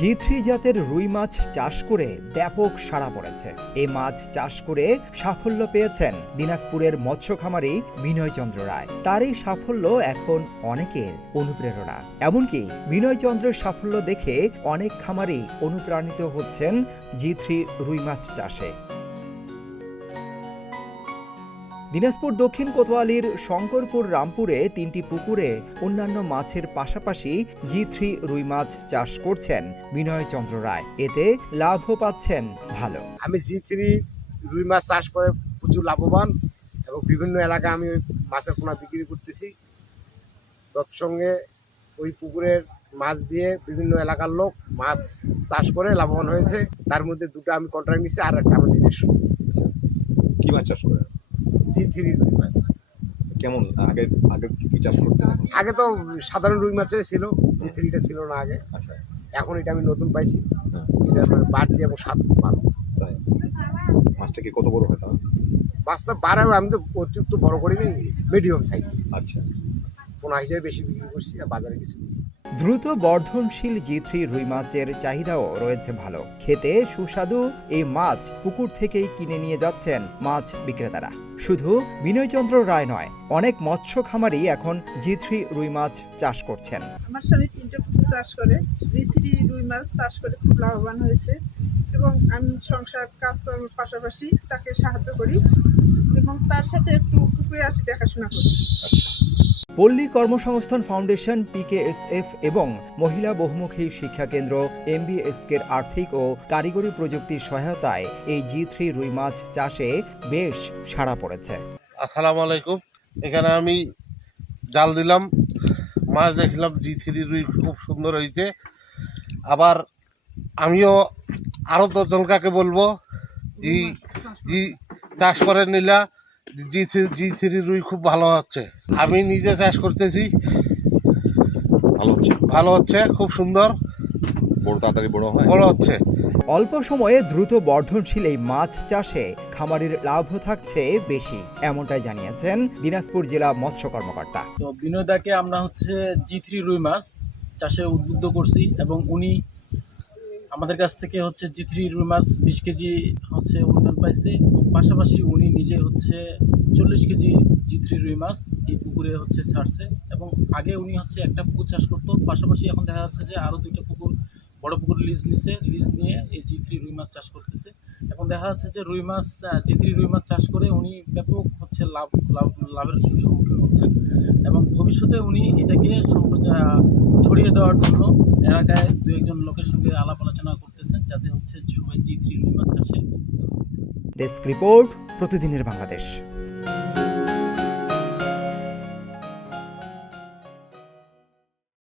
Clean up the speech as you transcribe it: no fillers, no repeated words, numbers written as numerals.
জি3 জাতের রুই মাছ চাষ করে ব্যাপক সাড়া পড়েছে। এই মাছ চাষ করে সাফল্য পেয়েছেন দিনাজপুরের মৎস্য খামারি বিনয় চন্দ্র রায়। তার এই সাফল্য এখন অনেকের অনুপ্রেরণা। এমনকি বিনয় চন্দ্রের সাফল্য দেখে অনেক খামারি অনুপ্রাণিত হচ্ছেন জি3 রুই মাছ চাষে। দিনাজপুর দক্ষিণ কোতোয়ালির শঙ্করপুর রামপুরে ৩টি পুকুরে অন্যান্য মাছের পাশাপাশি জি3 রুই মাছ চাষ করছেন বিনয় চন্দ্র রায়। এতে লাভও পাচ্ছেন ভালো। আমি জি3 রুই মাছ চাষ করে প্রচুর লাভবান এবং বিভিন্ন এলাকায় আমি ওই মাছের পোনা বিক্রি করতেছি। তৎসঙ্গে ওই পুকুরের মাছ দিয়ে বিভিন্ন এলাকার লোক মাছ চাষ করে লাভবান হয়েছে। তার মধ্যে দুটো আমি কন্ট্রাক্ট নিচ্ছি, আর একটা আমার নিজস্ব। কি মাছ চাষ করে? জি3 রুই মাছ। কেমন আগে আগে কি চাষ করতে? আগে তো সাধারণ রুই মাছের ছিল, জি3টা ছিল না আগে। আচ্ছা, এখন এটা আমি নতুন পাইছি। হ্যাঁ। এটা বাদ দিয়ে এবং স্বাদ খুব ভালো। তাই মাছটা কি কত বড় হয়? মাছটা বাড়াবে, আমি তো অতিরিক্ত বড় করি নি, মিডিয়াম সাইজ। আচ্ছা, পোনা হিসেবে বেশি বিক্রি করছি আর বাজারে কিছু দিচ্ছি। দ্রুত বর্ধনশীল জি3 রুই মাছের চাহিদাও রয়েছে ভালো। খেতে সুস্বাদু এই মাছ পুকুর থেকেই কিনে নিয়ে যাচ্ছেন মাছ বিক্রেতারা। শুধু বিনয়চন্দ্র রায় নয়, অনেক মৎস্য খামারি এখন জি3 রুই মাছ চাষ করছেন। আমার স্বামী 3টে পুকুর চাষ করে, জি3 রুই মাছ চাষ করে খুব লাভবান হয়েছে এবং আমি সংসার কাজকর্মের পাশাপাশি তাকে সাহায্য করি এবং তার সাথে একটু পুকুরে আসি দেখাশোনা করি। পল্লী কর্মসংস্থান ফাউন্ডেশন পিকেএসএফ এবং মহিলা বহুমুখী শিক্ষা কেন্দ্র এমবিএসকের আর্থিক ও কারিগরি প্রযুক্তির সহায়তায় এই জি3 রুই মাছ চাষে বেশ সাড়া পড়েছে। আসসালামু আলাইকুম। এখানে আমি জাল দিলাম, মাছ দেখলাম, জি3 রুই খুব সুন্দর হয়েছে। আবার আমিও আরও 10 জনকে বলবো জি চাষ করে নিলা, জি3 রুই খুব ভালো হচ্ছে। আমি নিজে চাষ করতেছি, ভালো হচ্ছে, খুব সুন্দর, তাড়াতাড়ি বড় হচ্ছে। অল্প সময়ে দ্রুত বর্ধনশীল এই মাছ চাষে খামারির লাভও থাকছে বেশি, এমনটাই জানিয়েছেন দিনাজপুর জেলা মৎস্য কর্মকর্তা। তো বিনয়দাকে আমরা জি3 রুই মাছ চাষে উদ্বুদ্ধ করছি এবং উনি আমাদের কাছ থেকে জি3 রুই মাছ 20 কেজি অনুদান পাইছে। পাশাপাশি উনি নিজে 40 কেজি জি3 রুই মাছ এই পুকুরে ছাড়ছে এবং আগে উনি একটা পুকুর চাষ করতো, পাশাপাশি এখন দেখা যাচ্ছে যে আরও 2টা পুকুর, বড় পুকুর লিজ নিয়ে এই জি3 রুই মাছ চাষ করতেছে। এখন দেখা যাচ্ছে যে জি3 রুই মাছ চাষ করে উনি ব্যাপক লাভের সম্মুখীন হচ্ছেন এবং ভবিষ্যতে উনি এটাকে ছড়িয়ে দেওয়ার জন্য এলাকায় 2-1 লোকের সঙ্গে আলাপ আলোচনা করতেছেন, যাতে সবাই জি3 রুই মাছ চাষে। ডেস্ক রিপোর্ট, প্রতিদিনের বাংলাদেশ।